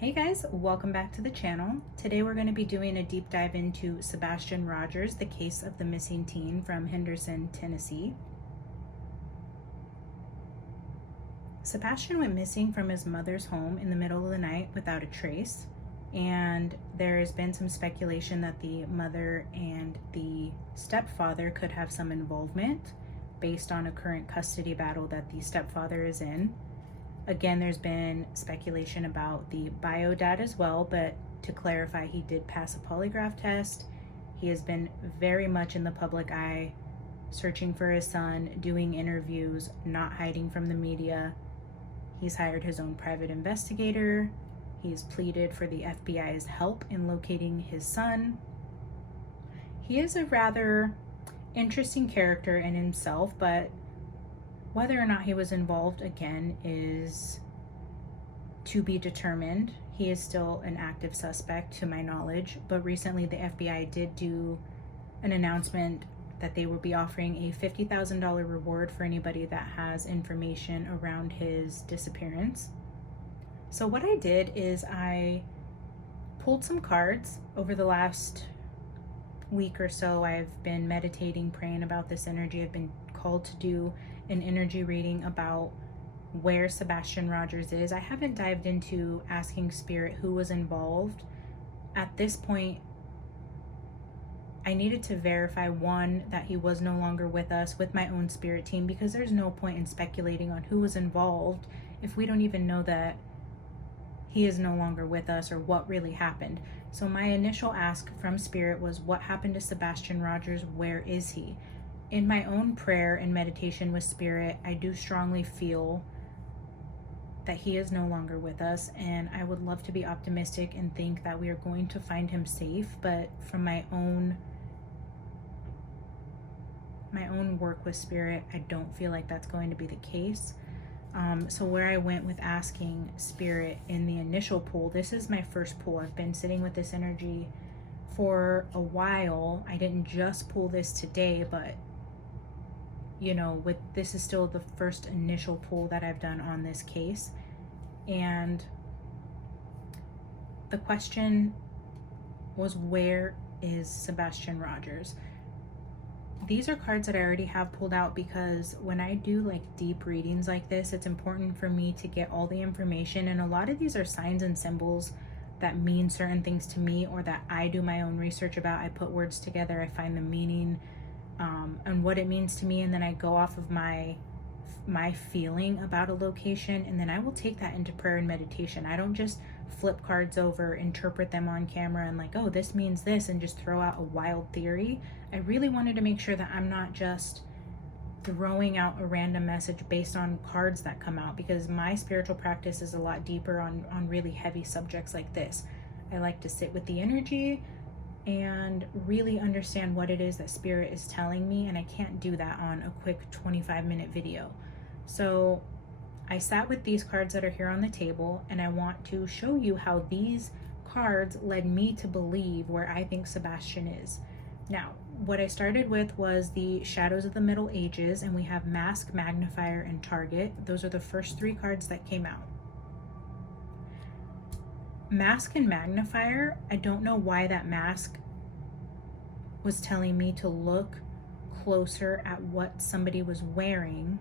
Hey guys, welcome back to the channel. Today we're going to be doing a deep dive into Sebastian Rogers, the case of the missing teen from Henderson, Tennessee. Sebastian went missing from his mother's home in the middle of the night without a trace, and there has been some speculation that the mother and the stepfather could have some involvement based on a current custody battle that the stepfather is in. Again, there's been speculation about the bio dad as well, but to clarify, he did pass a polygraph test. He has been very much in the public eye, searching for his son, doing interviews, not hiding from the media. He's hired his own private investigator. He's pleaded for the FBI's help in locating his son. He is a rather interesting character in himself, but whether or not he was involved, again, is to be determined. He is still an active suspect to my knowledge, but recently the FBI did do an announcement that they will be offering a $50,000 reward for anybody that has information around his disappearance. So what I did is I pulled some cards. Over the last week or so, I've been meditating, praying about this energy. I've been called to do an energy reading about where Sebastian Rogers is. I haven't dived into asking Spirit who was involved. At this point, I needed to verify, one, that he was no longer with us with my own spirit team, because there's no point in speculating on who was involved if we don't even know that he is no longer with us or what really happened. So my initial ask from Spirit was, what happened to Sebastian Rogers? Where is he? In my own prayer and meditation with Spirit, I do strongly feel that he is no longer with us, and I would love to be optimistic and think that we are going to find him safe, but from my own work with Spirit, I don't feel like that's going to be the case. So where I went with asking Spirit in the initial pull, this is my first pull. I've been sitting with this energy for a while. I didn't just pull this today, but this is still the first initial pull that I've done on this case. And the question was, where is Sebastian Rogers? These are cards that I already have pulled out, because when I do like deep readings like this, it's important for me to get all the information. And a lot of these are signs and symbols that mean certain things to me, or that I do my own research about. I put words together, I find the meaning and what it means to me, and then I go off of my feeling about a location, and then I will take that into prayer and meditation. I don't just flip cards over, interpret them on camera, and like, oh, this means this, and just throw out a wild theory. I really wanted to make sure that I'm not just throwing out a random message based on cards that come out, because my spiritual practice is a lot deeper on really heavy subjects like this. I like to sit with the energy and really understand what it is that Spirit is telling me, and I can't do that on a quick 25-minute video. So I sat with these cards that are here on the table, and I want to show you how these cards led me to believe where I think Sebastian is. Now, what I started with was the Shadows of the Middle Ages, and we have Mask, Magnifier, and Target. Those are the first three cards that came out. Mask and Magnifier, I don't know why that mask was telling me to look closer at what somebody was wearing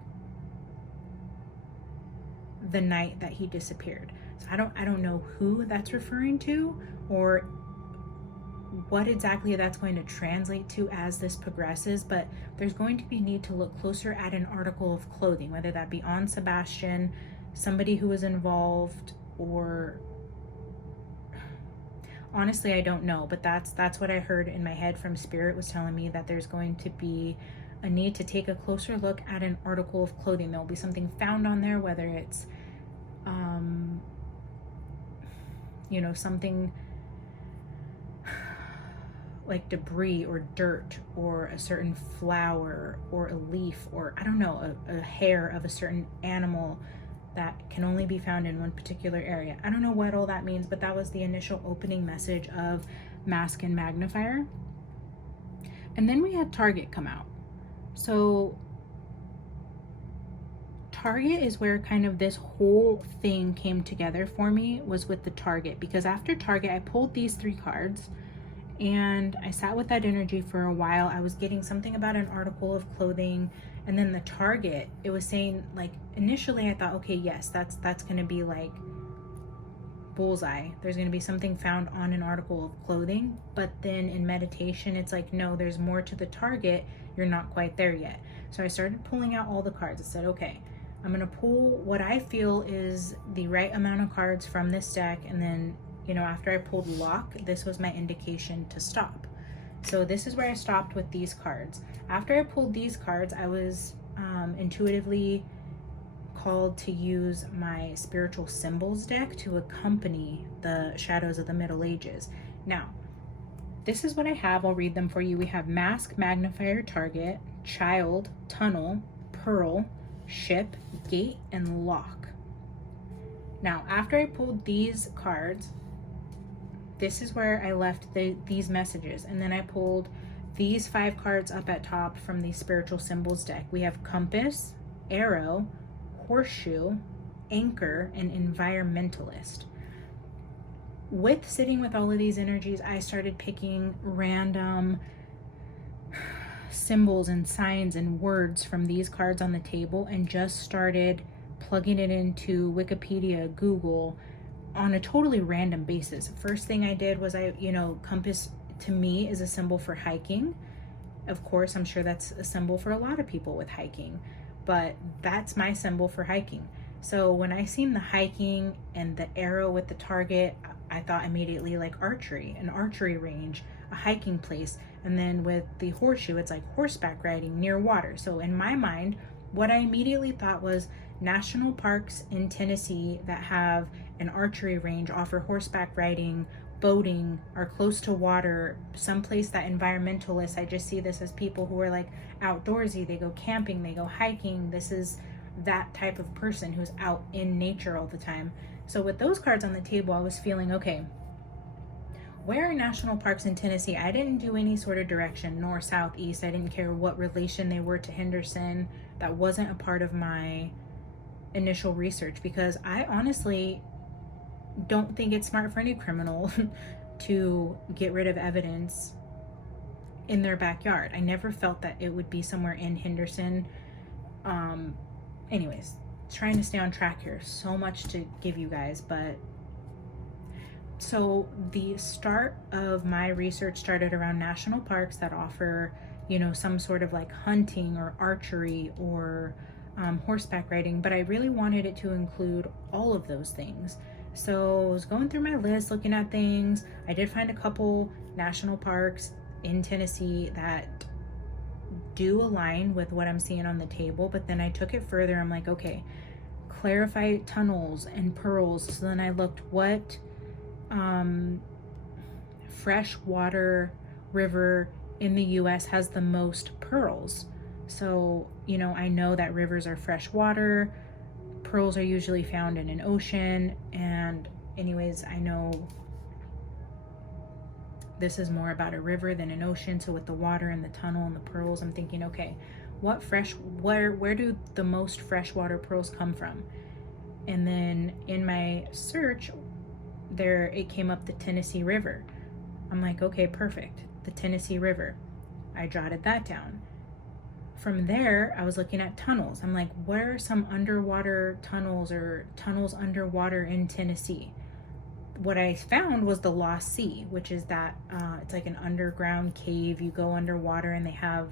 the night that he disappeared. So I don't know who that's referring to, or what exactly that's going to translate to as this progresses, but there's going to be a need to look closer at an article of clothing, whether that be on Sebastian, somebody who was involved, or honestly, I don't know, but that's what I heard in my head from Spirit, was telling me that there's going to be a need to take a closer look at an article of clothing. There'll be something found on there, whether it's something like debris or dirt, or a certain flower or a leaf, or I don't know, a hair of a certain animal that can only be found in one particular area. I don't know what all that means, but that was the initial opening message of Mask and Magnifier. And then we had Target come out. So Target is where kind of this whole thing came together for me, was with the Target, because after Target I pulled these 3 cards and I sat with that energy for a while. I was getting something about an article of clothing, and then the Target, it was saying, like, initially I thought, okay, yes, that's gonna be like bullseye. There's going to be something found on an article of clothing, but then in meditation it's like, no, there's more to the Target. You're not quite there yet. So I started pulling out all the cards. I said, okay, I'm going to pull what I feel is the right amount of cards from this deck, and then, you know, after I pulled Lock, this was my indication to stop. So this is where I stopped with these cards. After I pulled these cards, I was intuitively called to use my spiritual symbols deck to accompany the shadows of the Middle Ages. Now, this is what I have. I'll read them for you. We have Mask, Magnifier, Target, Child, Tunnel, Pearl, Ship, Gate, and Lock. Now, after I pulled these cards, this is where I left these messages, and then I pulled these 5 cards up at top from the spiritual symbols deck. We have Compass, Arrow, Horseshoe, Anchor, and Environmentalist. With sitting with all of these energies, I started picking random symbols and signs and words from these cards on the table and just started plugging it into Wikipedia, Google, on a totally random basis. First thing I did was compass to me is a symbol for hiking. Of course, I'm sure that's a symbol for a lot of people with hiking, but that's my symbol for hiking. So when I seen the hiking and the arrow with the Target, I thought immediately like archery, an archery range, a hiking place. And then with the horseshoe, it's like horseback riding near water. So in my mind, what I immediately thought was national parks in Tennessee that have an archery range, offer horseback riding, boating, are close to water, someplace that environmentalists, I just see this as people who are like outdoorsy, they go camping, they go hiking. This is that type of person who's out in nature all the time. So with those cards on the table, I was feeling, okay, where are national parks in Tennessee? I didn't do any sort of direction, north, south, east. I didn't care what relation they were to Henderson. That wasn't a part of my initial research, because I honestly don't think it's smart for any criminal to get rid of evidence in their backyard. I never felt that it would be somewhere in Henderson. Anyways, trying to stay on track here. So much to give you guys, but so the start of my research started around national parks that offer, some sort of like hunting or archery or horseback riding, but I really wanted it to include all of those things. So I was going through my list, looking at things. I did find a couple national parks in Tennessee that do align with what I'm seeing on the table, but then I took it further. I'm like, okay, clarify tunnels and pearls. So then I looked what freshwater river in the US has the most pearls. So, I know that rivers are freshwater. Pearls are usually found in an ocean. And anyways, I know this is more about a river than an ocean. So with the water and the tunnel and the pearls, I'm thinking, okay, where do the most freshwater pearls come from? And then in my search there, it came up the Tennessee River. I'm like, okay, perfect. The Tennessee River. I jotted that down. From there, I was looking at tunnels. I'm like, where are some underwater tunnels or tunnels underwater in Tennessee? What I found was the Lost Sea, which is that it's like an underground cave. You go underwater and they have,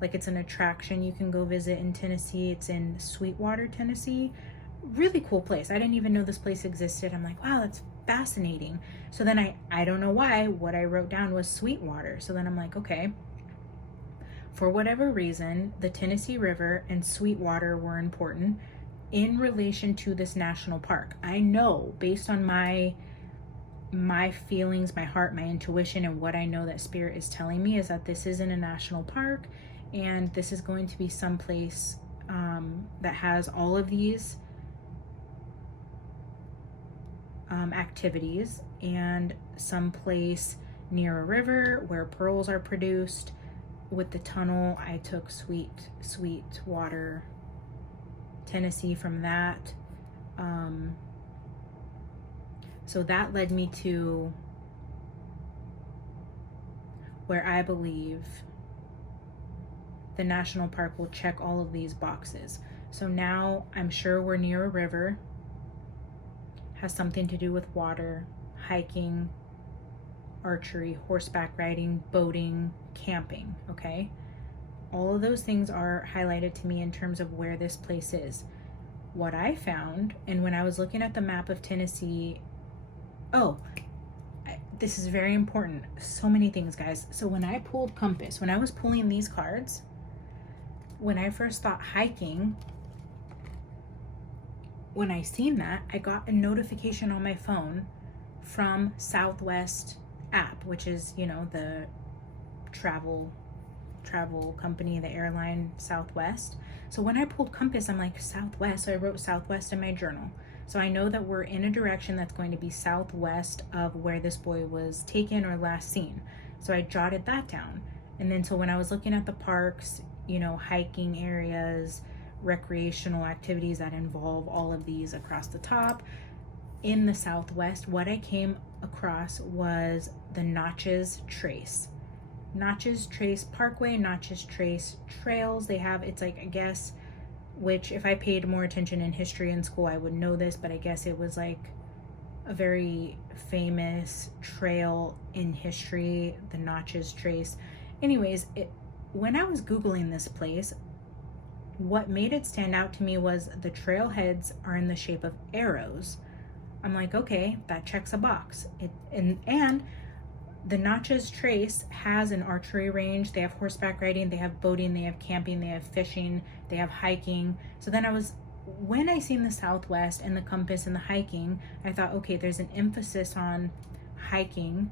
like, it's an attraction you can go visit in Tennessee. It's in Sweetwater, Tennessee. Really cool place. I didn't even know this place existed. I'm like, wow, that's fascinating. So then I don't know why, what I wrote down was Sweetwater. So then I'm like, okay, for whatever reason, the Tennessee River and Sweetwater were important in relation to this national park. I know based on my feelings, my heart, my intuition, and what I know that Spirit is telling me is that this isn't a national park, and this is going to be someplace that has all of these activities, and someplace near a river where pearls are produced. With the tunnel, I took Sweetwater Tennessee from that. So that led me to where I believe the national park will check all of these boxes. So now I'm sure we're near a river, has something to do with water, hiking, archery, horseback riding, boating, camping, okay? All of those things are highlighted to me in terms of where this place is. What I found, and when I was looking at the map of Tennessee, this is very important. So many things, guys. So when I pulled Compass, when I was pulling these cards, when I first thought hiking, when I seen that, I got a notification on my phone from Southwest app, which is, you know, the travel company, the airline Southwest. So when I pulled Compass, I'm like, Southwest. So I wrote Southwest in my journal. So I know that we're in a direction that's going to be southwest of where this boy was taken or last seen. So I jotted that down. And then so when I was looking at the parks, you know, hiking areas, recreational activities that involve all of these across the top in the Southwest, what I came across was the Natchez Trace. Natchez Trace Parkway, Natchez Trace Trails. They have, it's like, I guess, which if I paid more attention in history in school, I would know this, but I guess it was like a very famous trail in history, the Natchez Trace. Anyways, when I was Googling this place, what made it stand out to me was the trailheads are in the shape of arrows. I'm like, okay, that checks a box. And the Natchez Trace has an archery range. They have horseback riding, they have boating, they have camping, they have fishing, they have hiking. So then when I seen the Southwest and the Compass and the hiking, I thought, okay, there's an emphasis on hiking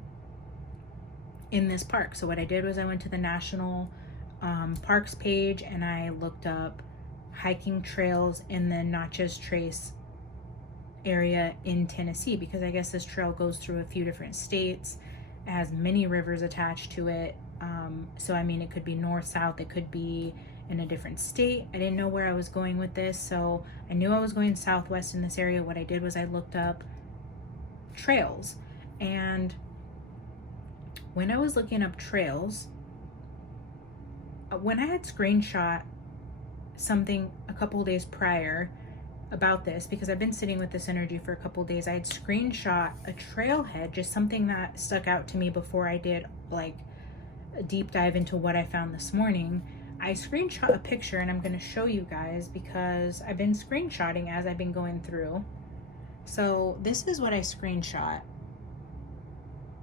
in this park. So what I did was I went to the national parks page and I looked up hiking trails in the Natchez Trace area in Tennessee, because I guess this trail goes through a few different states. It has many rivers attached to it. So I mean, it could be north, south, it could be in a different state. I didn't know where I was going with this, so I knew I was going southwest in this area. What I did was I looked up trails, and when I was looking up trails, when I had screenshot something a couple of days prior about this, because I've been sitting with this energy for a couple of days, I had screenshot a trailhead, just something that stuck out to me before I did like a deep dive into what I found this morning. I screenshot a picture, and I'm going to show you guys because I've been screenshotting as I've been going through. So this is what I screenshot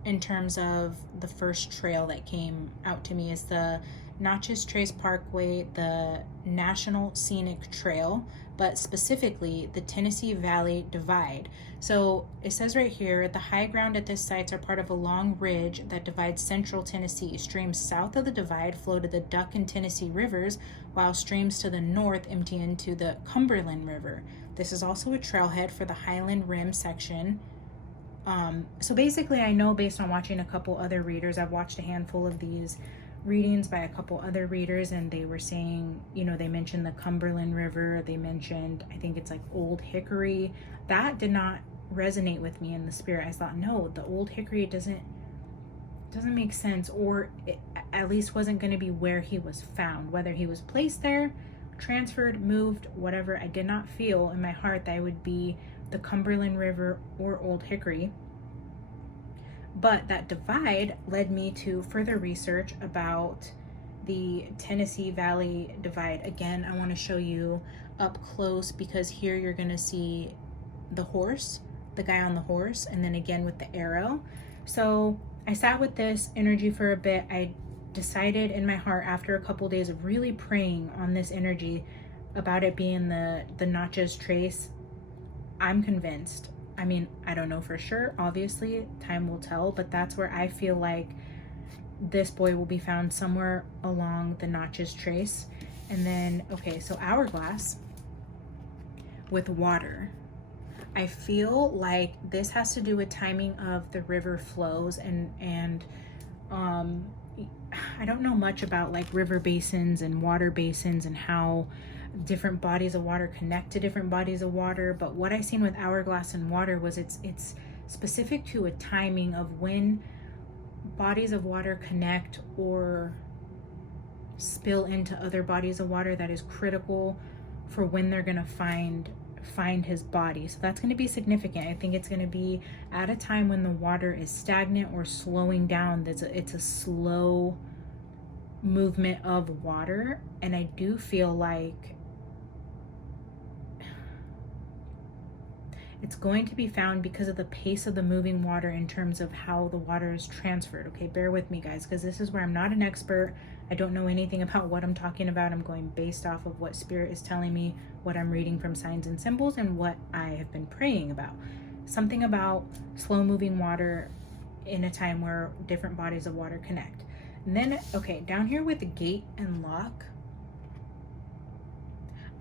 in terms of the first trail that came out to me is the Natchez Trace Parkway, the National Scenic Trail, but specifically the Tennessee Valley Divide. So it says right here, the high ground at this site are part of a long ridge that divides central Tennessee. Streams south of the divide flow to the Duck and Tennessee rivers, while streams to the north empty into the Cumberland River. This is also a trailhead for the Highland Rim section. So basically, I know based on watching a couple other readers, I've watched a handful of these readings by a couple other readers, and they were saying, you know, they mentioned the Cumberland River, they mentioned, I think it's like Old Hickory. That did not resonate with me in the spirit. I thought, no, the Old Hickory doesn't make sense, or it at least wasn't going to be where he was found, whether he was placed there, transferred, moved, whatever. I did not feel in my heart that it would be the Cumberland River or Old Hickory. But that divide led me to further research about the Tennessee Valley Divide. Again, I want to show you up close, because here you're going to see the horse, the guy on the horse, and then again with the arrow. So I sat with this energy for a bit. I decided in my heart, after a couple of days of really praying on this energy about it being the Natchez Trace, I'm convinced. I mean, I don't know for sure, obviously, time will tell, but that's where I feel like this boy will be found, somewhere along the Natchez Trace. And then, okay, so hourglass with water. I feel like this has to do with timing of the river flows, and I don't know much about like river basins and water basins and how different bodies of water connect to different bodies of water. But what I seen with hourglass and water was it's specific to a timing of when bodies of water connect or spill into other bodies of water that is critical for when they're going to find his body. So that's going to be significant. I think it's going to be at a time when the water is stagnant or slowing down. It's a slow movement of water, and I do feel like it's going to be found because of the pace of the moving water in terms of how the water is transferred. Okay, bear with me, guys, because this is where I'm not an expert. I don't know anything about what I'm talking about. I'm going based off of what Spirit is telling me, what I'm reading from signs and symbols, and what I have been praying about. Something about slow moving water in a time where different bodies of water connect. And then, okay, down here with the gate and lock,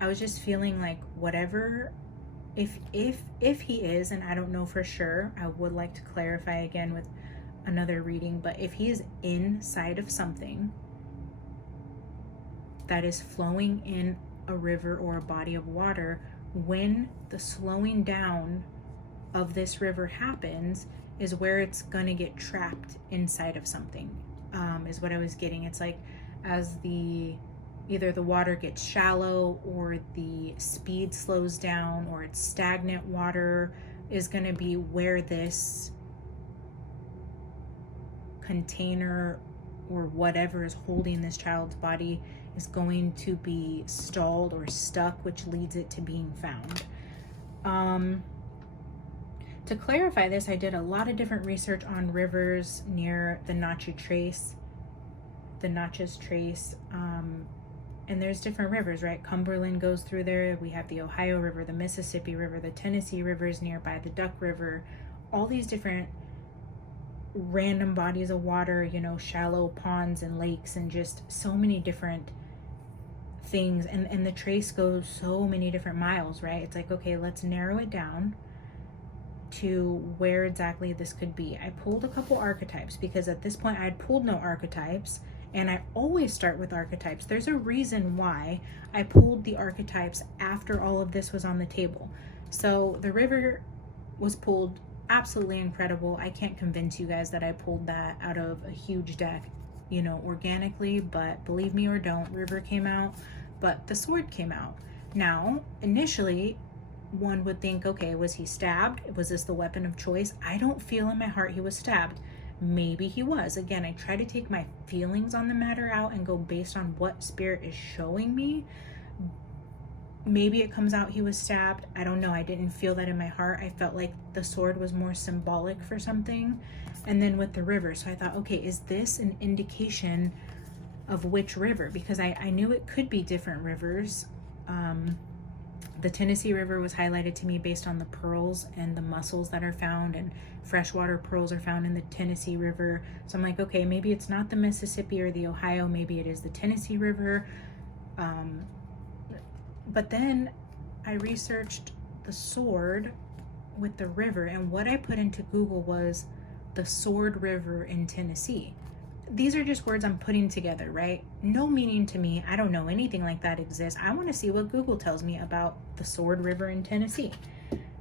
I was just feeling like whatever, if he is, and I don't know for sure, I would like to clarify again with another reading, but if he is inside of something that is flowing in a river or a body of water, when the slowing down of this river happens is where it's gonna get trapped inside of something, is what I was getting. It's like as either the water gets shallow or the speed slows down or it's stagnant water is gonna be where this container or whatever is holding this child's body is going to be stalled or stuck, which leads it to being found. To clarify this, I did a lot of different research on rivers near the Natchez Trace, and there's different rivers, right? Cumberland goes through there. We have the Ohio River, the Mississippi River, the Tennessee River is nearby, the Duck River, all these different random bodies of water, you know, shallow ponds and lakes, and just so many different things. And the trace goes so many different miles, right? It's like, okay, let's narrow it down to where exactly this could be. I pulled a couple archetypes because at this point I had pulled no archetypes, and I always start with archetypes. There's a reason why I pulled the archetypes after all of this was on the table. So the river was pulled, absolutely incredible. I can't convince you guys that I pulled that out of a huge deck, you know, organically, but believe me or don't, river came out, but the sword came out. Now, initially, one would think, okay, was he stabbed? Was this the weapon of choice? I don't feel in my heart he was stabbed. Maybe he was. Again, I try to take my feelings on the matter out and go based on what Spirit is showing me. Maybe it comes out he was stabbed. I don't know. I didn't feel that in my heart. I felt like the sword was more symbolic for something. And then with the river, so I thought, okay, is this an indication of which river? Because I knew it could be different rivers. The Tennessee River was highlighted to me based on the pearls and the mussels that are found, and freshwater pearls are found in the Tennessee River. So I'm like, okay, maybe it's not the Mississippi or the Ohio, maybe it is the Tennessee River. But then I researched the sword with the river, and what I put into Google was the Sword River in Tennessee. These are just words I'm putting together, right? No meaning to me. I don't know anything like that exists. I want to see what Google tells me about the Sword River in Tennessee.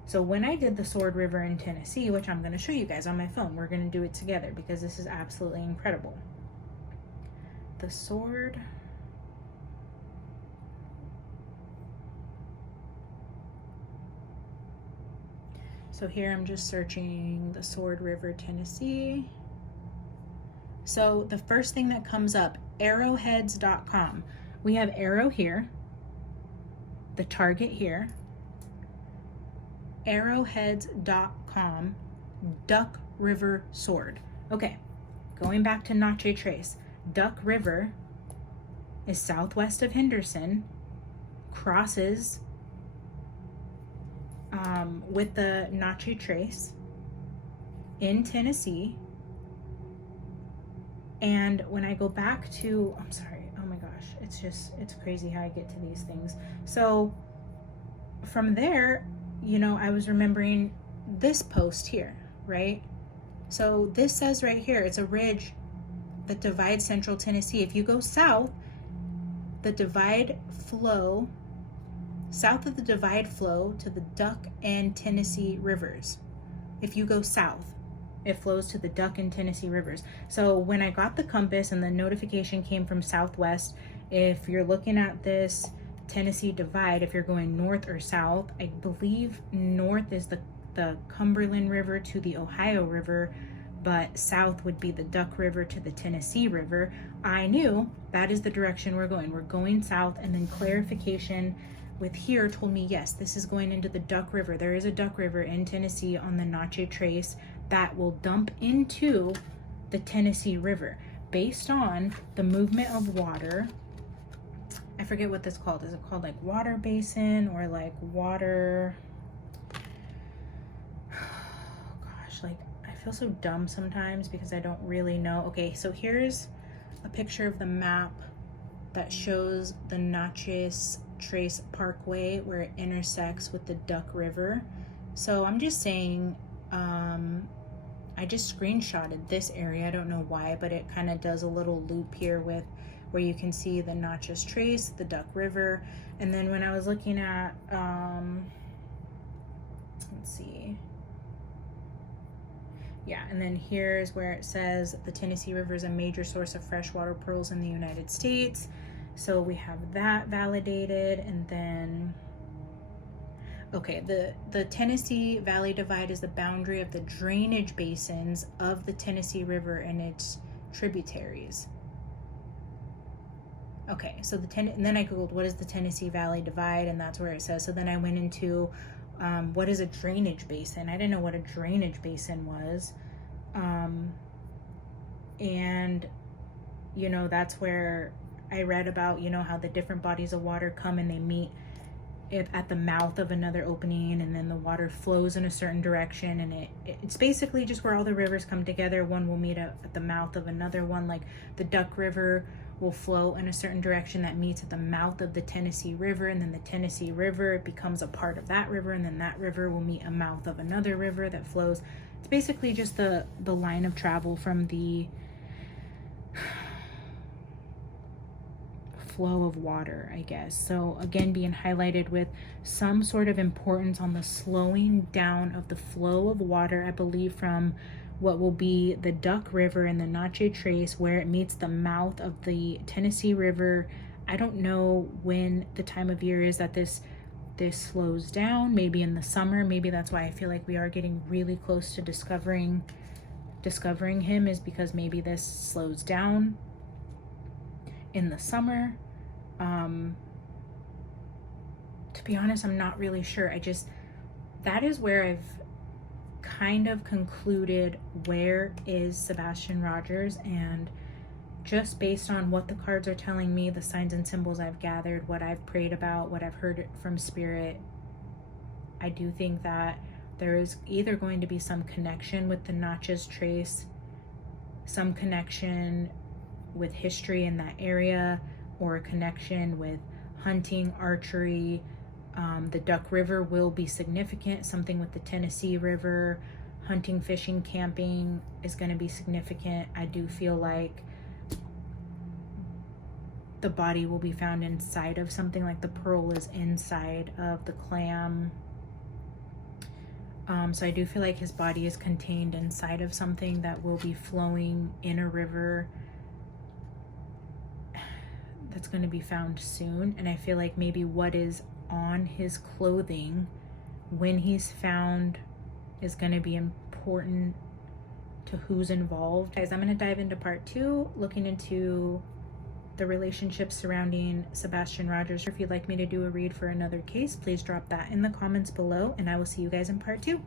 So when I did the Sword River in Tennessee, which I'm going to show you guys on my phone, we're going to do it together because this is absolutely incredible. The Sword. So here I'm just searching the Sword River, Tennessee. So the first thing that comes up, arrowheads.com. We have arrow here, the target here, arrowheads.com, Duck River Sword. Okay, going back to Natchez Trace. Duck River is southwest of Henderson, crosses with the Natchez Trace in Tennessee. And when I go back to, I'm sorry, oh my gosh, it's crazy how I get to these things. So from there, you know, I was remembering this post here, right? So this says right here, it's a ridge that divides central Tennessee. If you go south, the divide flow south of the divide flow to the Duck and Tennessee rivers. If you go south, it flows to the Duck and Tennessee rivers. So when I got the compass and the notification came from southwest, if you're looking at this Tennessee divide, if you're going north or south, I believe north is the Cumberland River to the Ohio River, but south would be the Duck River to the Tennessee River. I knew that is the direction we're going. We're going south, and then clarification with here told me, yes, this is going into the Duck River. There is a Duck River in Tennessee on the Natchez Trace that will dump into the Tennessee River based on the movement of water. I forget what this is called. Is it called like water basin or like water? Gosh, like I feel so dumb sometimes because I don't really know. Okay, so here's a picture of the map that shows the Natchez Trace Parkway where it intersects with the Duck River. So I'm just saying, I just screenshotted this area. I don't know why, but it kind of does a little loop here with where you can see the Natchez Trace, the Duck River. And then when I was looking at, let's see. Yeah, and then here's where it says the Tennessee River is a major source of freshwater pearls in the United States. So we have that validated. And then, okay, the Tennessee Valley Divide is the boundary of the drainage basins of the Tennessee River and its tributaries. Okay, so and then I Googled what is the Tennessee Valley Divide, and that's where it says. So then I went into what is a drainage basin. I didn't know what a drainage basin was. And, you know, that's where I read about, you know, how the different bodies of water come and they meet at the mouth of another opening, and then the water flows in a certain direction, and it's basically just where all the rivers come together. One will meet at the mouth of another one. Like the Duck River will flow in a certain direction that meets at the mouth of the Tennessee River, and then the Tennessee River becomes a part of that river, and then that river will meet a mouth of another river that flows. It's basically just the line of travel from the flow of water, I guess. So again, being highlighted with some sort of importance on the slowing down of the flow of water, I believe from what will be the Duck River and the Natchez Trace, where it meets the mouth of the Tennessee River. I don't know when the time of year is that this slows down. Maybe in the summer. Maybe that's why I feel like we are getting really close to discovering him, is because maybe this slows down in the summer. To be honest, I'm not really sure. That is where I've kind of concluded where is Sebastian Rogers, and just based on what the cards are telling me, the signs and symbols I've gathered, what I've prayed about, what I've heard from Spirit, I do think that there is either going to be some connection with the Natchez Trace, some connection with history in that area, or a connection with hunting, archery. The Duck River will be significant. Something with the Tennessee River, hunting, fishing, camping is going to be significant. I do feel like the body will be found inside of something, like the pearl is inside of the clam. So I do feel like his body is contained inside of something that will be flowing in a river that's going to be found soon. And I feel like maybe what is on his clothing when he's found is going to be important to who's involved. Guys, I'm going to dive into part 2, looking into the relationships surrounding Sebastian Rogers. If you'd like me to do a read for another case, please drop that in the comments below, and I will see you guys in part 2.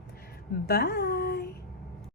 Bye.